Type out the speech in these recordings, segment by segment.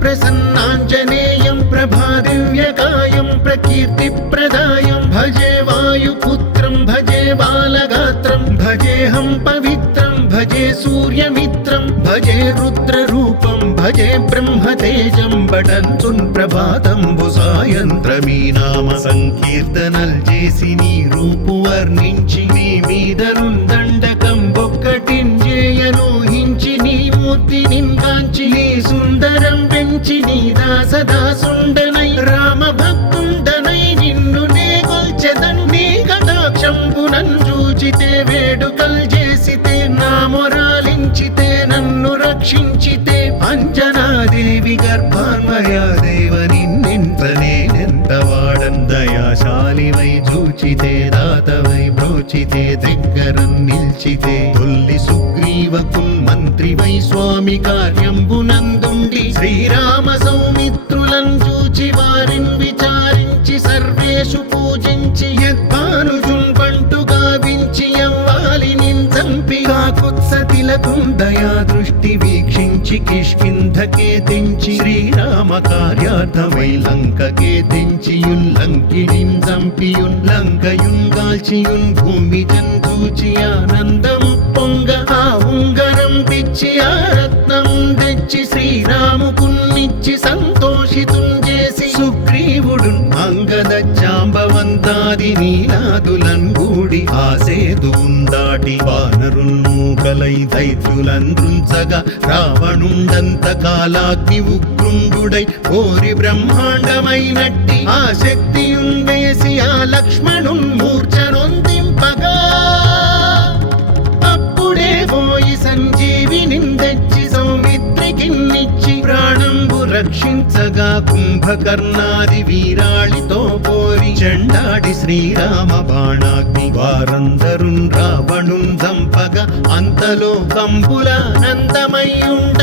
प्रसन्नाञ्जनेयं प्रभादिव्यकायं प्रकीर्तिप्रदायं भजे वायुपुत्रं भजे बालगात्रं भजेऽहं पवित्रं भजे सूर्यमित्रं भजे रुद्ररूपं भजे ब्रह्मतेजं बटन्तुन् ప్రభాతంబు సాయంత్రమీ నామ సంకీర్తనల్ చేసి నీ రూపు వర్ణించి నీ మీదరుందండకం ఒక్కటింజేయనూహించి నీ మూర్తి నింకాంచి నీ సుందరం పెంచి నీ దాసదాసుండనై రామ భక్తుండనై నిన్ను నే కొల్చెదన్ నీ కటాక్షంబునన్ చూచితే వేడుకల్ చేసితే నా మొరాలించితే నన్ను రక్షించితే అంజనాదేవి గర్భాన్మయా దేవ నిన్నెంత వాడన్ దయాశాలివై చూచితే దాతవై బ్రోచితే దగ్గరం నిల్చితే తొల్లి సుగ్రీవకున్ మంత్రివై స్వామి కార్యంబునందుండి శ్రీరామ సౌమిత్రులను చూచి వారిని విచారించి సర్వేషు పూజించి యద్భానుజున్ పంటు గావించి యవ్వాలి నించంపి కాకుత్సతిలకుం దయా దృష్టి వీక్షించి కిష్కింధకే తెంచి శ్రీరామ కార్యార్థమై లంకకే తెంచియున్ లంకిణిం చంపియున్ లంకయున్ కాల్చియున్ భూమి జంతూచి ఆనందం పొంగ ఆ ఉంగరం పిచ్చి ఆ రత్నం తెచ్చి శ్రీరాముకున్నిచ్చి సంతోషితున్ చేసి సుగ్రీవుడు అంగద చాంబవంతాది నీలాదులన్ గూడి ఆసేదువున్ దాటి వానరుల్ మూకలై దైత్యులందృంచగా రావణుండంత కాలాగ్ని ఉగ్రుండుడై కోరి బ్రహ్మాండమైనట్టి ఆ శక్తియున్ వేసి ఆ లక్ష్మణున్ మూర్ఛనొందింపగా అప్పుడే పోయి సంజీవిని తెచ్చి సౌమిత్రికిన్నిచ్చి ప్రాణంబు రక్షించగా కుంభకర్ణాది వీరాళితో పోరి చెండాడి శ్రీరామ బాణాగ్ని వారందరున్ రావణున్ చంపగా అంతలో కంబులానందమయ్యుండ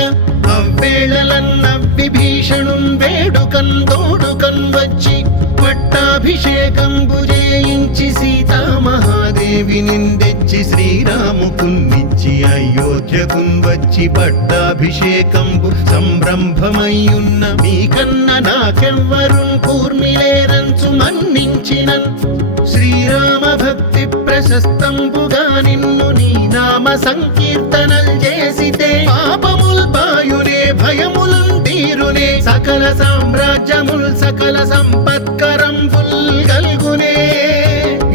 అవ్వేళలన్న విభీషణున్ వేడుకన్ తోడుకన్ వచ్చి పట్టాభిషేకంబు చేయించి సీతామహాదేవి నిందెచ్చి శ్రీరాముకున్నిచ్చి అయోధ్యకున్ వచ్చి పట్టాభిషేకంబు సంరంభమయ్యున్న మీకన్న నాకెవ్వరున్ కూర్మిలేరంచు మన్నించినన్ శ్రీరామ భక్తి ప్రశస్తంబుగా నిన్ను నీ నామ సంకీర్తనల్ చేసితే పాపముల్ పాయునే భయములున్ తీరునే సకల సామ్రాజ్యముల్ సకల సంపత్కరంబుల్ గల్గునే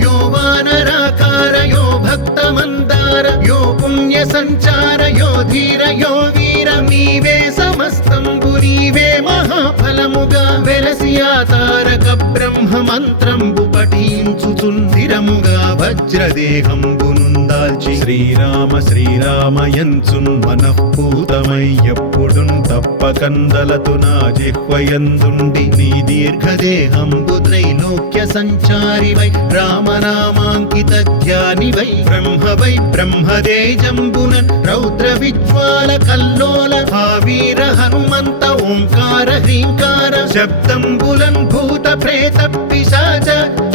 యో వానరాకార యో భక్త మందార యో పుణ్య సంచార యో ధీర యో వీర నీవే సమస్తంబు నీవే మహాఫలముగా వెలసి ఆ తారక బ్రహ్మ మంత్రంబు పఠించుచుందిరముగా వజ్రదేహంబునుందాల్చి శ్రీరామ శ్రీరామయంచున్ మనఃపూతమై ఎప్పుడున్ తప్పకందలతు నా జిహ్వయందుండి నీ దీర్ఘదేహంబు త్రైలోక్య సంచారివై రామనామాంకిత ధ్యానివై బ్రహ్మవై బ్రహ్మదేజంబునన్ రౌద్ర విజ్వాల కల్లోల భావీర హనుమంత ఓంకార హ్రీంకార శబ్దంబులన్ భూత ప్రేత పిశాచ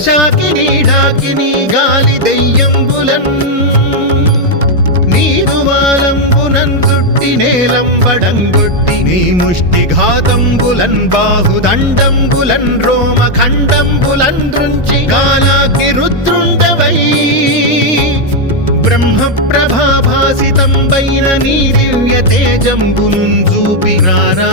శాకినీ డాకినీ గాలి దెయ్యంబులన్ నీదువాలంబునన్ చుట్టి నేలంబడంగొట్టి నీ ముష్టిఘాతంబులన్ బాహుదండంబులన్ రోమఖండంబులన్ దృంచి గాలాగ్ని రుద్రుండవై బ్రహ్మ ప్రభాభాసితంబైన నీ దివ్య తేజంబునున్ చూపి రానా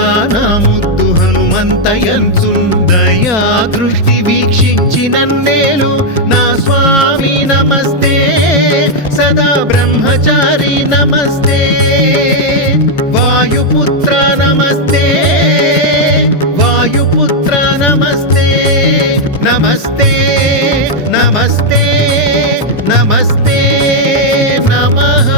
ముద్దు హనుమంతయంచున్ దయా దృష్టి వీక్షించి నన్నేలు నా స్వామి నమస్తే సదా బ్రహ్మచారి నమస్తే వాయుపుత్ర నమస్తే వాయుపుత్ర నమస్తే నమస్తే నమస్తే నమస్తే నమః.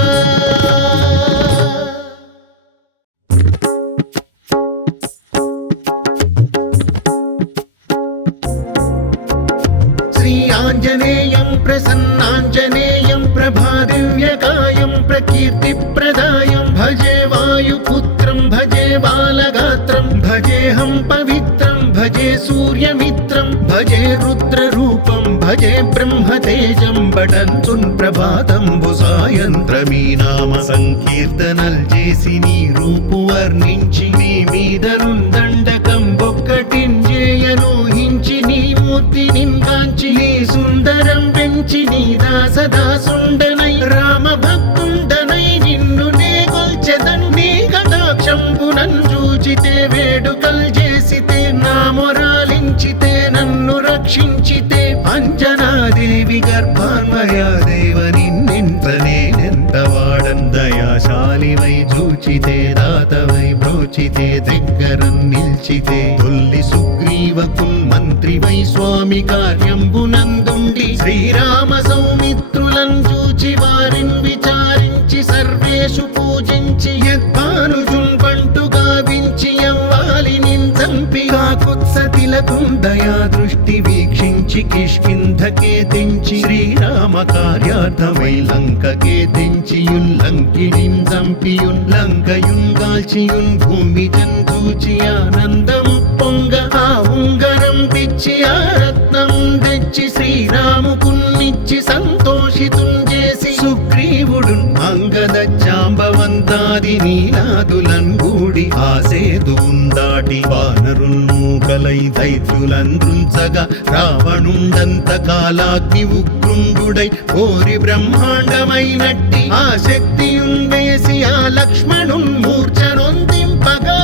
శ్రీ ఆంజనేయం ప్రసన్నాంజనేయం ప్రభాదివ్యకాయం ప్రకీర్తిప్రదాయం భజే వాయుపుత్రం భజే బాలగాత్రం భజేऽహం పవిత్రం భజే సూర్యమిత్రం భజే రుద్రరూపం భజే ప్రకటించే బ్రహ్మతేజం బటంచున్ ప్రభాతంబు సాయంత్రమీ నామ సంకీర్తనల్ చేసి నీ రూపు వర్ణించి నీ మీదనుందండకం ఒక్కటింజేయనూహించి నీ మూర్తి నింగాంచి నీ సుందరం పెంచి నీ దాసదాసుండనై రామ భక్తుండనై నిన్ను నే కొల్చెదన్ నీ కటాక్షంబునన్ చూచితే వేడుకల్ చేసితే నా మొరాలించితే నన్ను రక్షించితే అంజనాదేవి గర్భాన్వయా దేవ నిన్నెంత నేనెంత వాడన్ దయాశాలివై చూచితే దాతవై బ్రోచితే దగ్గరం నిల్చితే తొల్లి సుగ్రీవకున్ మంత్రివై స్వామి కార్యంబునందుండి శ్రీరామ సౌమిత్రులను చూచి వారిని విచారించి సర్వేషు పూజించి యద్భానుజున్ బంటు గావించి యవ్వాలిని చంపి కాకుత్సతిలకుం దయా దృష్టి వీక్షించి కిష్కింధకే తెంచి శ్రీరామ కార్యార్థమై లంకకే తెంచియున్ లంకిణిం చంపియున్ లంకయున్ కాల్చియున్ భూమి జంతూచి ఆనందం పొంగ ఆ ఉంగరం పిచ్చి ఆ రత్నం తెచ్చి శ్రీరాముకున్నిచ్చి సంతోషితున్ చేసి సుగ్రీవుడు అంగద జాంబవంతాది నీలాదులన్ గూడి ఆ సేతువున్ దాటి వానరుల్ మూకలై దైత్యులందృంచగా రావణుండంత కాలాగ్ని ఉగ్రుండుడై కోరి బ్రహ్మాండమైనట్టి ఆ శక్తియున్ వేసి ఆ లక్ష్మణున్ మూర్ఛనొందింపగా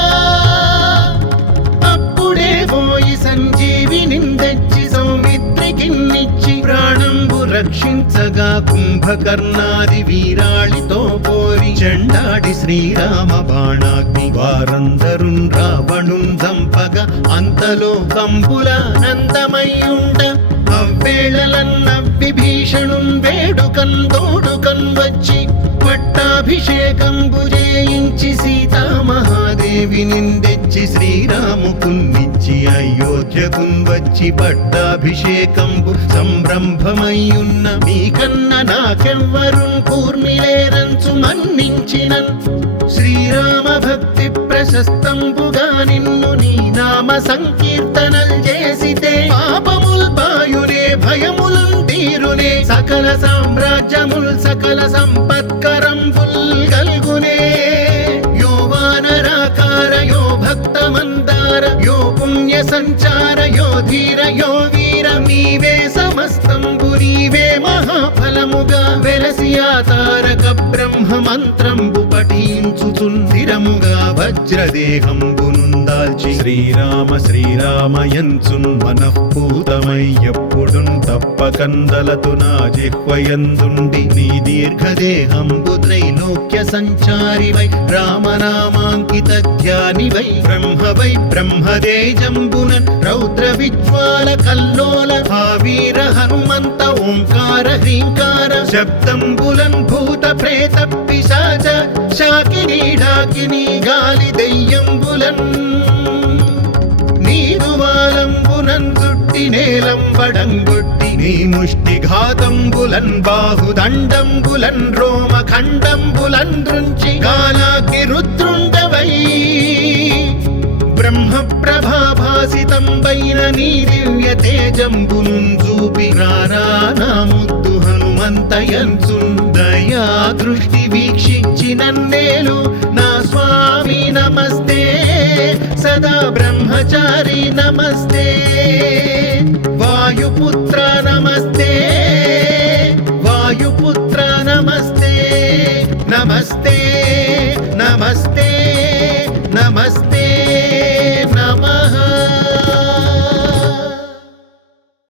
అప్పుడే పోయి సంజీవిని తెచ్చి సౌమిత్రికిన్నిచ్చి ప్రాణంబు రక్షించగా కుంభకర్ణాది వీరాళితో పోరి చెండాడి శ్రీరామ బాణాగ్ని వారందరున్ రావణున్ చంపగా అంతలో కంపులానందమయ్యుండ అవ్వేళలన్నవ్విభీషణున్ వేడుకన్ తోడుకన్ వచ్చి పట్టాభిషేకంబు చేయించి సీతామహాదేవి నిందెచ్చి శ్రీరాముకున్నిచ్చి అయోధ్యకున్ వచ్చి పట్టాభిషేకంబు సంరంభమయ్యున్న మీకన్న నాకెవ్వరున్ కూర్మిలేరంచు మన్నించినన్ శ్రీరామ భక్తి ప్రశస్తంబుగా నిన్ను నీ నామ సంకీర్తనల్ చేసితే పాపముల్ పాయునే భయములున్ తీరునే సకల సామ్రాజ్యముల్ సకల సంపత్కరంబుల్ గల్గునే యో వానరాకార యో భక్త మందార యో పుణ్య సంచార యో ధీర యో వీర నీవే సమస్తంబు నీవే మహాఫలముగా వెలసి ఆ తారక బ్రహ్మ మంత్రంబు పఠించుచుందిరముగా వజ్రదేహంబునుందాల్చి శ్రీరామ శ్రీరామయంచున్ మనఃపూతమై ఎప్పుడున్ తప్పకందలతు నా జిహ్వయందుండి నీ దీర్ఘదేహంబు త్రైలోక్య సంచారివై రామనామాంకిత ధ్యానివై బ్రహ్మవై బ్రహ్మదేజంబునన్ రౌద్ర విజ్వాల కల్లోల భావీర హనుమంత ఓంకార హ్రీంకార శబ్దంబులన్ భూత ప్రేత పిశాచ శాకినీ ఢాకినీ గాలి దెయ్యంబులన్ నీదువాలంబునన్ చుట్టి నేలంబడంగొట్టి నీ ముష్టిఘాతంబులన్ బాహుదండంబులన్ రోమ ఖండంబులన్ దృంచి గాలాగ్ని రుద్రుండవై బ్రహ్మ ప్రభాభాసితంబైన నీ దివ్య తేజంబునున్ చూపి రానా ముద్దు హనుమంతయంచున్ దయా దృష్టి వీక్షించి నన్నేలు నా స్వామి నమస్తే సదా బ్రహ్మచారి నమస్తే వాయుపుత్ర నమస్తే వాయుపుత్ర నమస్తే నమస్తే